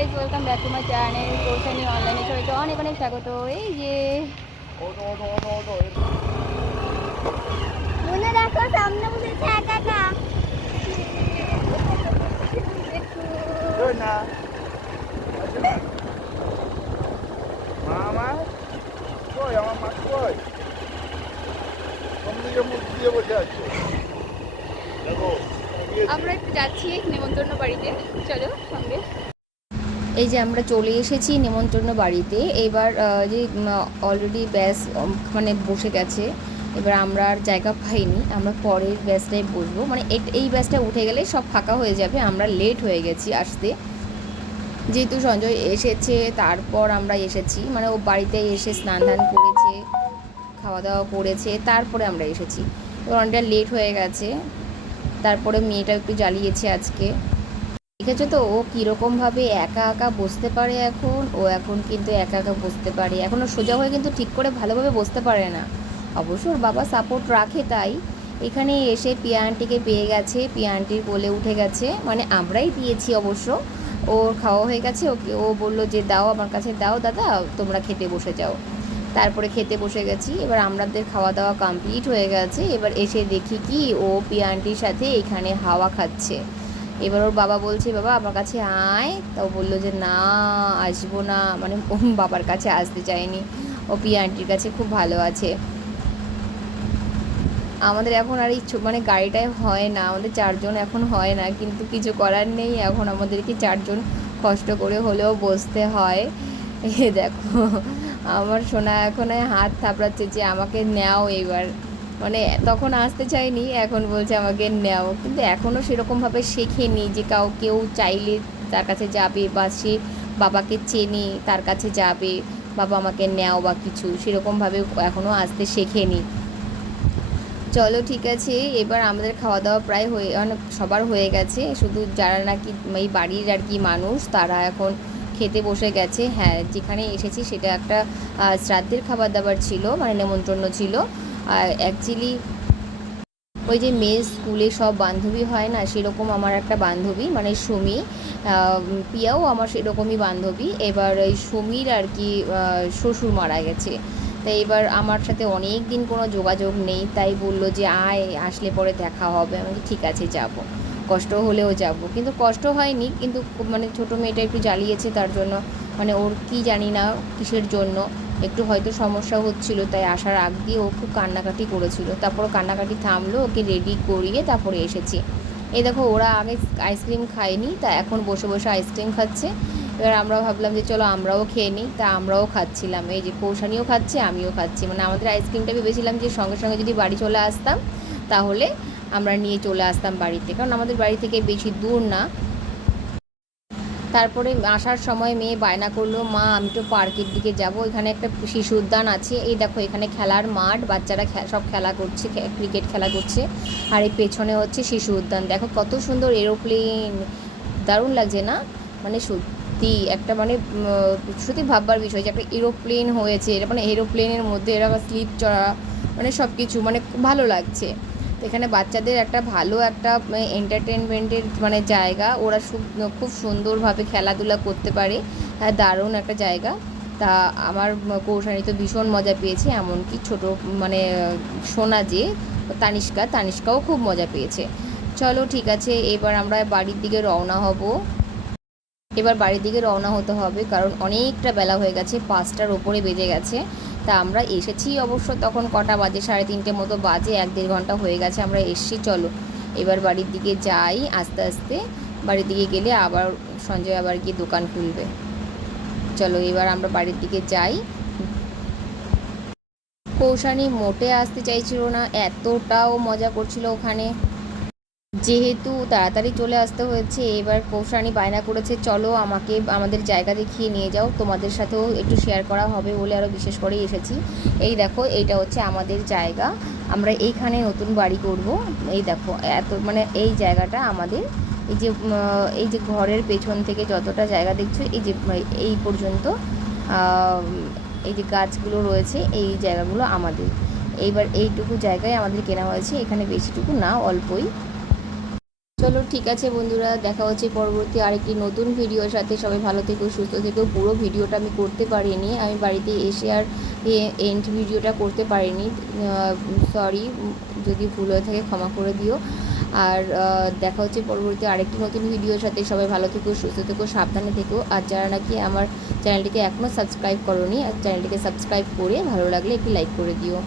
Guys, welcome back to my channel Koushani অনলাইনে সবাইকে অনেক অনেক স্বাগত। এই যে মনে রাখো সামনে বসেছে একা একা। না মামা কই আমার মা কই কোনদিকে মুখ দিয়ে বসে আছে দেখো আমরা একটু যাচ্ছি নেমন্তন্ন বাড়িতে, চলো সঙ্গে। এই যে আমরা চলে এসেছি নেমন্তন্ন বাড়িতে। এবার যে অলরেডি ব্যাস মানে বসে গেছে, এবার আমরা আর জায়গা পাইনি, আমরা পরের ব্যাসটায় বসবো, মানে এই ব্যাসটা উঠে গেলে সব ফাঁকা হয়ে যাবে। আমরা লেট হয়ে গেছি আসতে, যেহেতু সঞ্জয় এসেছে তারপর আমরা এসেছি, মানে ও বাড়িতে এসে স্নান ধান করেছে, খাওয়া দাওয়া করেছে, তারপরে আমরা এসেছি। এবার অনেকটা লেট হয়ে গেছে। তারপরে মেয়েটা একটু জ্বালিয়েছে আজকে, দেখেছো তো ও কীরকমভাবে একা একা বসতে পারে। ও এখন কিন্তু একা একা বসতে পারে, এখনও সোজা হয়ে কিন্তু ঠিক করে ভালোভাবে বসতে পারে না। অবশ্য ওর বাবা সাপোর্ট রাখে, তাই এখানে এসে পিয়া আন্টিকে পেয়ে গেছে, পিয়া আন্টির কোলে উঠে গেছে, মানে আমরাই দিয়েছি অবশ্য। ওর খাওয়া হয়ে গেছে, ওকে ও বললো যে দাও আমার কাছে দাও দাদা, তোমরা খেতে বসে যাও। তারপরে খেতে বসে গেছি। এবার আমাদের খাওয়া দাওয়া কমপ্লিট হয়ে গেছে। এবার এসে দেখি কি ও পিয়া আন্টির সাথে এখানে হাওয়া খাচ্ছে। এবার ওর বাবা বলছে বাবা আমার কাছে আয়, তাও বললো যে না আসবো না, মানে ও বাবার কাছে আসতে চায়নি, ও পিয়া আন্টির কাছে খুব ভালো আছে। আমাদের এখন আর এই মানে গাড়িটায় হয় না, আমাদের চারজন এখন হয় না, কিন্তু কিছু করার নেই, এখন আমাদেরকে চারজন কষ্ট করে হলেও বসতে হয়। এ দেখো আমার সোনা এখন হাত থাপড়াচ্ছে যে আমাকে নেও এবার, মানে তখন আসতে চাইনি, এখন বলছে আমাকে নেও, কিন্তু এখনও সেরকমভাবে শেখেনি যে কেউ চাইলে তার কাছে যাবে, বা সে বাবাকে চেনে তার কাছে যাবে, বাবা আমাকে নেও বা কিছু, সেরকমভাবে এখনও আসতে শেখেনি। চলো ঠিক আছে, এবার আমাদের খাওয়া দাওয়া প্রায় সবার হয়ে গেছে, শুধু যারা নাকি এই বাড়ির আর কি মানুষ তারা এখন খেতে বসে গেছে। হ্যাঁ, যেখানে এসেছি সেটা একটা শ্রাদ্ধের খাবার দাবার ছিল, মানে নেমন্তন্ন ছিল। আর অ্যাকচুয়ালি ওই যে মেয়ের স্কুলে সব বান্ধবী হয় না, সেরকম আমার একটা বান্ধবী, মানে সুমি, পিয়াও আমার সেরকমই বান্ধবী। এবার এই সুমির আর কি শ্বশুর মারা গেছে, তাই এবার আমার সাথে অনেক দিন কোনো যোগাযোগ নেই, তাই বললো যে আয়, আসলে পরে দেখা হবে। আমি ঠিক আছে যাব, কষ্ট হলেও যাব, কিন্তু কষ্ট হয়নি, কিন্তু মানে ছোটো মেয়েটা একটু জ্বালিয়েছে, তার জন্য মানে ওর কি জানি না কিসের জন্য একটু হয়তো সমস্যা হচ্ছিল, তাই আসার আগ দিয়ে ও খুব কান্নাকাটি করেছিল। তারপর কান্নাকাটি থামলো, ওকে রেডি করিয়ে তারপরে এসেছি। এই দেখো ওরা আগে আইসক্রিম খায়নি, তা এখন বসে বসে আইসক্রিম খাচ্ছে। এবার আমরা ভাবলাম যে চলো আমরাও খেয়ে নিই, তা আমরাও খাচ্ছিলাম। এই যে কৌশানীও খাচ্ছে, আমিও খাচ্ছি, মানে আমাদের আইসক্রিমটা ভেবেছিলাম যে সঙ্গে সঙ্গে যদি বাড়ি চলে আসতাম তাহলে আমরা নিয়ে চলে আসতাম বাড়িতে, কারণ আমাদের বাড়ি থেকে বেশি দূর না। তারপরে আসার সময় মেয়ে বায়না করলো মা আমি তো পার্কের দিকে যাব, এখানে একটা শিশু উদ্যান আছে, এই দেখো এখানে খেলার মাঠ, বাচ্চারা সব খেলা করছে, ক্রিকেট খেলা করছে, আর এই পেছনে হচ্ছে শিশু উদ্যান। দেখো কত সুন্দর এরোপ্লেন, দারুণ লাগছে না? মানে সত্যি একটা মানে সত্যি ভাববার বিষয় যে একটা এরোপ্লেন হয়েছে, এটা মানে এরোপ্লেনের মধ্যে এরা স্লিপ চড়া, মানে সব কিছু মানে ভালো লাগছে। তো এখানে বাচ্চাদের একটা ভালো একটা এন্টারটেনমেন্টের মানে জায়গা, ওরা খুব সুন্দরভাবে খেলাধুলা করতে পারে, দারুণ একটা জায়গা। তা আমার কৌশানী তো ভীষণ মজা পেয়েছে, এমনকি ছোটো মানে সোনা যে তানিষ্কাও খুব মজা পেয়েছে। চলো ঠিক আছে, এবার আমরা বাড়ির দিকে রওনা হব। এবার বাড়ির দিকে রওনা হতে হবে, কারণ অনেকটা বেলা হয়ে গেছে, 5টার ওপরে বেজে গেছে। তা আমরা এসেছি অবশ্য তখন কটা বাজে, 3:30 মতো বাজে, 1-1.5 ঘন্টা হয়ে গেছে আমরা এসেছি। চলো এবার বাড়ির দিকে যাই আস্তে আস্তে, বাড়ির দিকে গেলে আবার সঞ্জয় আবার গিয়ে দোকান খুলবে। চলো এবার আমরা বাড়ির দিকে যাই। কৌশানী মোটে আসতে চাইছিল না, এতটাও মজা করছিল ওখানে, যেহেতু তাড়াতাড়ি চলে আসতে হয়েছে। এবার কৌশানী বায়না করেছে চলো আমাকে আমাদের জায়গা দেখিয়ে নিয়ে যাও, তোমাদের সাথেও একটু শেয়ার করা হবে বলে আরও বিশেষ করে এসেছি। এই দেখো এইটা হচ্ছে আমাদের জায়গা, আমরা এইখানে নতুন বাড়ি করব। এই দেখো এত মানে এই জায়গাটা আমাদের, এই যে ঘরের পেছন থেকে যতটা জায়গা দেখছো, এই যে এই পর্যন্ত এই যে গাছগুলো রয়েছে, এই জায়গাগুলো আমাদের। এইবার এইটুকু জায়গায় আমাদের কেনা হয়েছে, এখানে বেশিটুকু না, অল্পই। চলো ঠিক আছে বন্ধুরা, দেখা হচ্ছে পরবর্তী আরেকটি নতুন ভিডিওর সাথে। সবাই ভালো থেকো, সুস্থ থেকো। পুরো ভিডিওটা আমি করতে পারিনি, আমি বাড়িতে এসে আর এন্ড ভিডিওটা করতে পারিনি, সরি, যদি ভুল হয়ে থাকে ক্ষমা করে দিও। আর দেখা হচ্ছে পরবর্তী আরেকটি নতুন ভিডিওর সাথে। সবাই ভালো থেকো, সুস্থ থেকো, সাবধানে থেকো। আর যারা নাকি আমার চ্যানেলটিকে এখনও সাবস্ক্রাইব করোনি, চ্যানেলটিকে সাবস্ক্রাইব করে ভালো লাগলে একটি লাইক করে দিও।